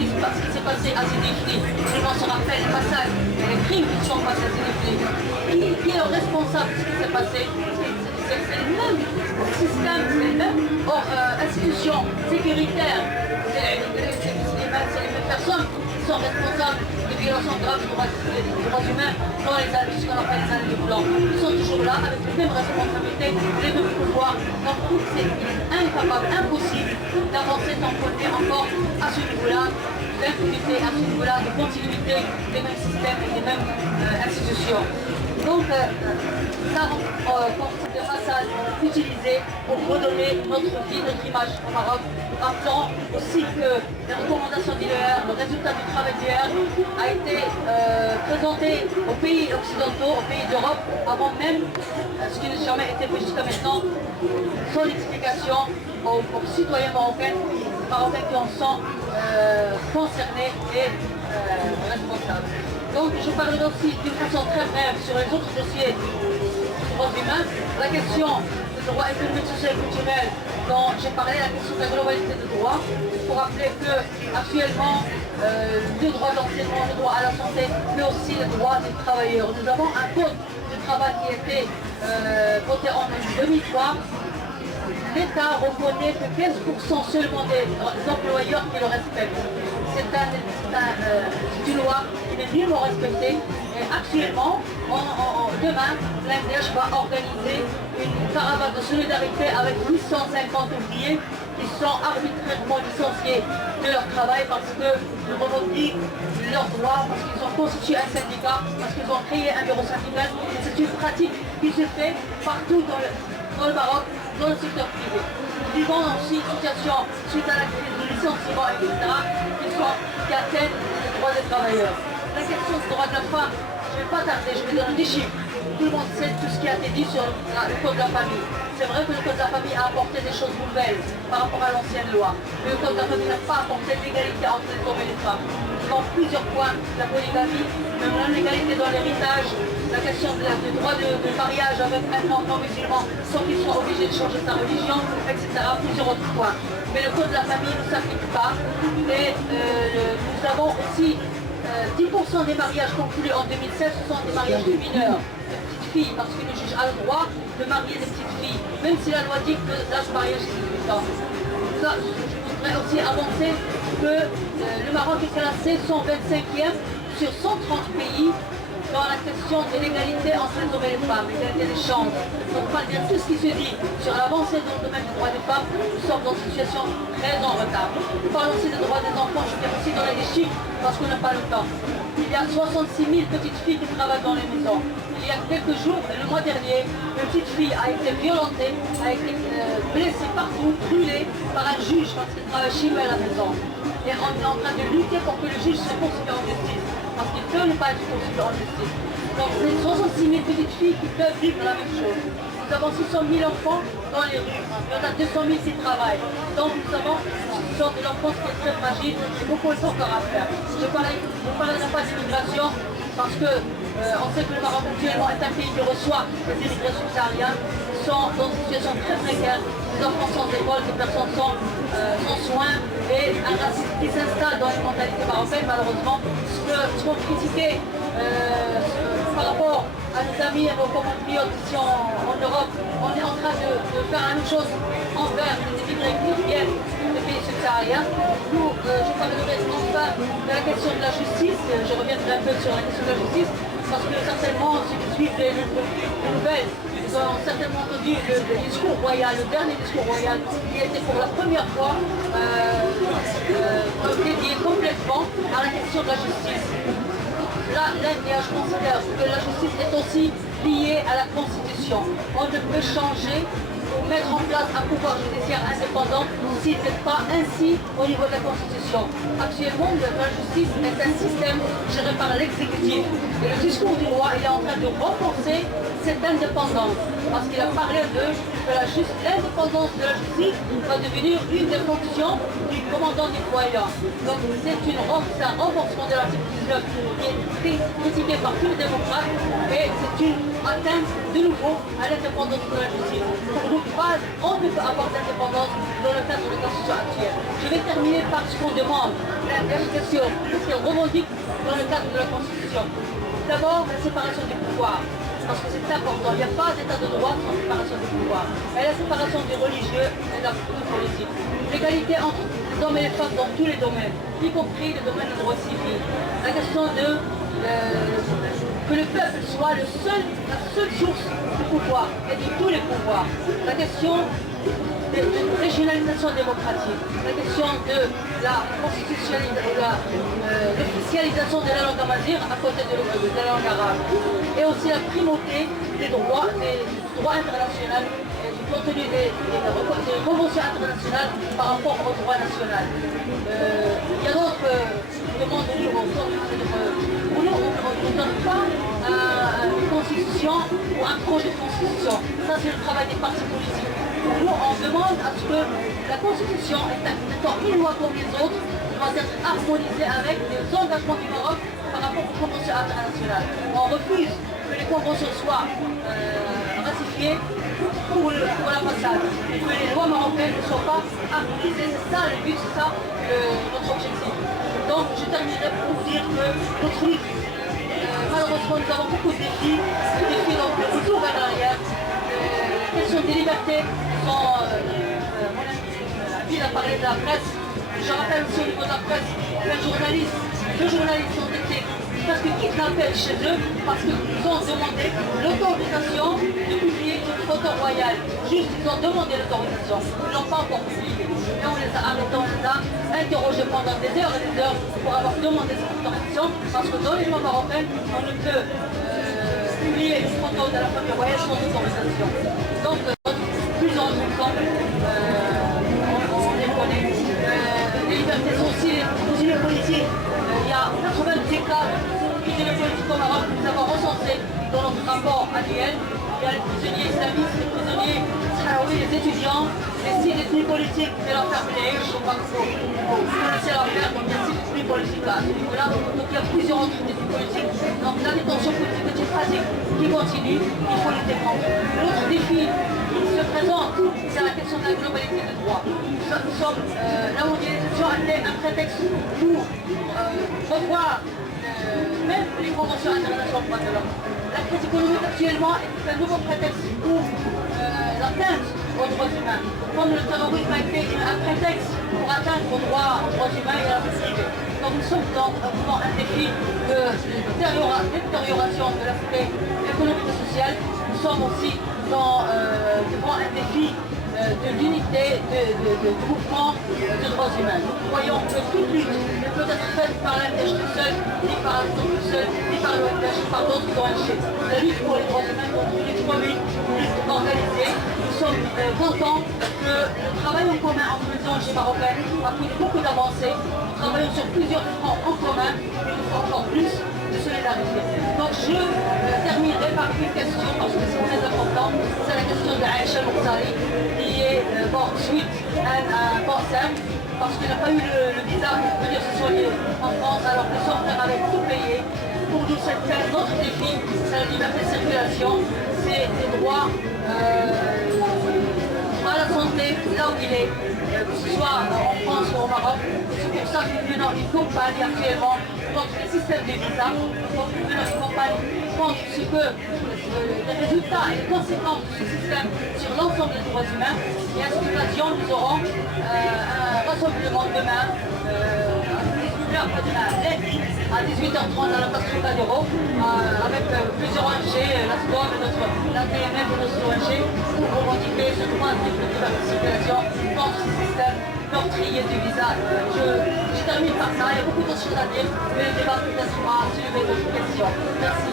qui s'est passé à Sédifli. Tout le monde se rappelle les massacres, les crimes qui sont passés à Sédifli. Qui est le responsable de ce qui s'est passé? C'est le même système, c'est les mêmes institutions sécuritaires. C'est les mêmes personnes qui sont responsables des violations graves des droits humains dans ce qu'on appelle les années blancs. Ils sont toujours là avec les mêmes responsabilités, les mêmes pouvoirs. Donc c'est incapable, impossible d'avancer tant qu'on est encore à ce niveau-là, d'impunité, à ce niveau-là, de continuité des mêmes systèmes et des mêmes institutions. Donc, ça, des passages utilisés pour redonner notre vie, notre image au Maroc, rappelant aussi que les recommandations d'ILR, le résultat du travail d'ILR a été présenté aux pays occidentaux, aux pays d'Europe, avant même ce qui n'a jamais été fait jusqu'à maintenant, son explication aux citoyens marocains qui en sont concernés et responsables. Donc je parlerai aussi d'une façon très brève sur les autres dossiers des droits humains. La question des droits économiques, sociaux et culturels dont j'ai parlé, la question de la globalité des droits. Il faut rappeler qu'actuellement, le droit d'enseignement, le droit à la santé, mais aussi le droit des travailleurs. Nous avons un code du travail qui a été voté en 2003. L'État reconnaît que 15% seulement des employeurs qui le respectent. C'est une loi qui n'est nullement respectée. Et actuellement, demain, l'MDH va organiser une caravane de solidarité avec 850 ouvriers qui sont arbitrairement licenciés de leur travail parce qu'ils revendiquent leurs droits, parce qu'ils ont constitué un syndicat, parce qu'ils ont créé un bureau syndical. C'est une pratique qui se fait partout dans le Maroc, dans le secteur privé. Nous vivons aussi une situation, suite à la crise de licenciement, etc., qui atteignent les droits des travailleurs. La question du droit de la femme, je ne vais pas tarder, je vais donner des chiffres. Tout le monde sait tout ce qui a été dit sur le code de la famille. C'est vrai que le code de la famille a apporté des choses nouvelles par rapport à l'ancienne loi. Mais le code de la famille n'a pas apporté l'égalité entre les hommes et les femmes. Dans plusieurs points, la polygamie, même l'inégalité dans l'héritage, la question du droit de mariage avec un enfant musulman sans qu'il soit obligé de changer sa religion, etc. Plusieurs autres points. Mais le code de la famille ne s'applique pas. Et nous avons aussi 10% des mariages conclus en 2016, ce sont des mariages de mineurs, de petites filles, parce que le juge a le droit de marier des petites filles, même si la loi dit que l'âge de mariage c'est 18 ans. Ça, je voudrais aussi avancer que le Maroc est classé 125e sur 130 pays dans la question de l'égalité entre les hommes et les femmes, l'égalité des chances. Donc malgré tout ce qui se dit sur l'avancée dans le domaine des droits des femmes, nous sommes dans une situation très en retard. Nous parlons aussi des droits des enfants, je viens aussi donner des chiffres parce qu'on n'a pas le temps. Il y a 66 000 petites filles qui travaillent dans les maisons. Il y a quelques jours, le mois dernier, une petite fille a été violentée, a été blessée partout, brûlée par un juge parce qu'elle travaille chez elle à la maison. Et on est en train de lutter pour que le juge se poursuive en justice. Parce qu'il ne peut ne pas être poursuivi en justice. Donc c'est 66 000 petites filles qui peuvent vivre la même chose. Nous avons 600 000 enfants dans les rues. Il y en a 200 000 qui travaillent. Donc nous avons une sorte de l'enfance qui est très fragile et beaucoup de choses encore à faire. Je ne parlerai pas d'immigration parce que on sait que le Maroc actuellement est un pays qui reçoit les immigrés subsahariens qui sont dans une situation très précaire. Les enfants sans école, les personnes sans soins et un racisme qui s'installe dans les mentalités marocaines malheureusement. Ce qu'on critiquait par rapport à nos amis et nos compatriotes ici en Europe, on est en train de faire la même chose envers les immigrés qui viennent des pays subsahariens. Nous, je parlerai enfin de la question de la justice, je reviendrai un peu sur la question de la justice, parce que certainement, ceux qui suivent les nouvelles, ils ont certainement entendu le discours royal, le dernier discours royal, qui a été pour la première fois dédié complètement à la question de la justice. Là, l'MDH considère que la justice est aussi liée à la Constitution. On ne peut changer ou mettre en place un pouvoir judiciaire indépendant s'il n'est pas ainsi au niveau de la Constitution. Actuellement, la justice est un système géré par l'exécutif. Et le discours du roi est en train de renforcer cette indépendance. Parce qu'il a parlé que l'indépendance de la justice va devenir une des fonctions du commandant déployant. Donc c'est un renforcement de l'article 19 qui est critiqué par tous les démocrates et c'est une atteinte de nouveau à l'indépendance de la justice. Pour nous, pas on ne peut pas avoir d'indépendance dans le cadre de la Constitution actuelle. Je vais terminer par ce qu'on demande, l'implication, ce qu'on revendique dans le cadre de la Constitution. D'abord, la séparation des pouvoirs, parce que c'est important. Il n'y a pas d'état de droit sans séparation des pouvoirs. Et la séparation des religieux et de la politique. L'égalité entre les hommes et les femmes dans tous les domaines, y compris le domaine du droit civil. La question de que le peuple soit la seule source de pouvoir et de tous les pouvoirs. La question de régionalisation démocratique, la question de la l'officialisation de la langue amazigh à côté de la langue arabe, et aussi la primauté des droits internationaux, du contenu des conventions internationales par rapport au droit national. Il y a d'autres demandes de nous, on ne donne pas une constitution ou un projet de constitution. Ça, c'est le travail des partis politiques. Nous, on demande à ce que la constitution, étant une loi comme les autres, doit être harmonisée avec les engagements du Maroc par rapport aux conventions internationales. On refuse que les conventions soient ratifiées pour la façade et que les lois marocaines ne soient pas harmonisées. C'est ça le but, c'est ça notre objectif. Donc, je terminerai pour vous dire que notre lutte, malheureusement, nous avons beaucoup de défis. Le défi donc le retour vers l'arrière. La question des libertés sont... mon ami a parlé de la presse. Je rappelle aussi au niveau de la presse que deux journalistes ont été presque kidnappés chez eux parce qu'ils ont demandé l'autorisation de publier une photo royale. Juste, ils ont demandé l'autorisation. Ils ne l'ont pas encore publié. Et on les a arrêtés, on les a interrogés pendant des heures et des heures pour avoir demandé cette autorisation parce que dans les lois marocaines, on ne peut publier une photo de la famille royale sans autorisation. Donc, plus en plus on les connaît. Les libertés sont aussi les prisonniers politiques. Il y a 90 cas de prisonniers politiques au Maroc que nous avons recensés dans notre rapport annuel. Il y a les prisonniers islamistes, les prisonniers sahraouis, les étudiants, les 6 détenus politiques de l'affaire Benaïch, je crois que vous connaissez l'affaire, donc il y a 6 détenus politiques à ce niveau-là. Donc il y a plusieurs autres détenus politiques. Donc la détention politique est une pratique qui continue, il faut lutter contre. L'autre défi qui se présente, c'est la question de la globalité des droits. Nous sommes, la mondialisation a été un prétexte pour revoir même les conventions internationales pour de l'homme. La crise économique actuellement est un nouveau prétexte pour l'atteinte aux droits humains. Comme le terrorisme a été un prétexte pour atteindre aux droits humains et à la société. Donc nous sommes devant un défi de détérioration de l'aspect économique et social. Nous sommes aussi devant un défi de l'unité de mouvement de droits humains. Nous croyons que toute lutte ne peut être faite par l'ANTEJ tout seul, ni par l'ANTEJ tout seul, ni par l'ONG, ni par d'autres ONG. La lutte pour les droits humains est une lutte commune, une lutte organisée. Nous sommes contents que le travail en commun entre les ONG marocaines a pris beaucoup d'avancées. Nous travaillons sur plusieurs fronts en commun, mais il faut encore plus de solidarité. Donc je terminerai par une question, parce que c'est très important, c'est la question de Aïcha Moursari, qui est suite à un cancer, parce qu'il n'a pas eu le visa pour venir se soigner en France, alors que son frère avait tout payé. Pour nous, c'est notre défi, c'est la liberté de circulation, c'est des droits à la santé, là où il est, que ce soit en France ou au Maroc. C'est pour ça que nous menons une campagne actuellement contre le système des visas. Donc nous menons une campagne contre ce que les résultats et les conséquences de ce système sur l'ensemble des droits humains. Et à cette occasion, nous aurons un rassemblement demain, lundi, à 18h30 à la place Trocadéro, avec plusieurs ONG, la SCOM, la TMF et notre ONG, pour revendiquer ce droit de circulation contre ce système meurtrier du visa. Je termine par ça, il y a beaucoup d'autres choses à dire, mais le débat peut-être sera soulevé d'autres questions. Merci.